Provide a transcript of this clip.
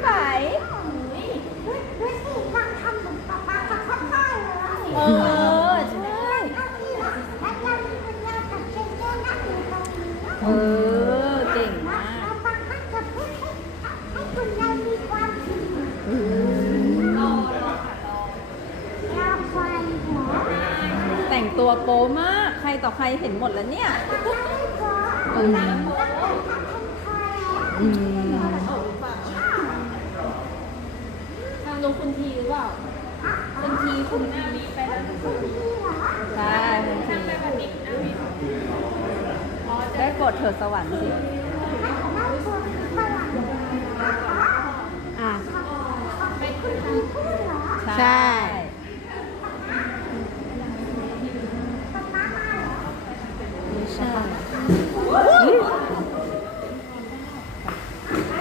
ไหวดูดูสิทางทำเหมือนป๊าป๊าจะค่อยๆเออใช่เอาที่ละแล้วเรามีปัญญากับเชนเจอร์นั่งอยู่ตรงนี้เออเก่งมากเราฟังท่านจะพูดให้ให้คุณยายมีความสุขอืมรอคอยหมอแต่งตัวโป๊มาก ใครต่อใครเห็นหมดแล้วเนี่ยยังไม่พออืม ล้วก็ทำเป็นคอยแล้วอืมทางลงคุณทีหรือเปล่าคุณทีคุณหน้ามีไปแล้วคุณพี่เหรอใช่คุณทีแบบนี้หน้ามีได้โปรดเถิดสวรรค์สิไม่ไม่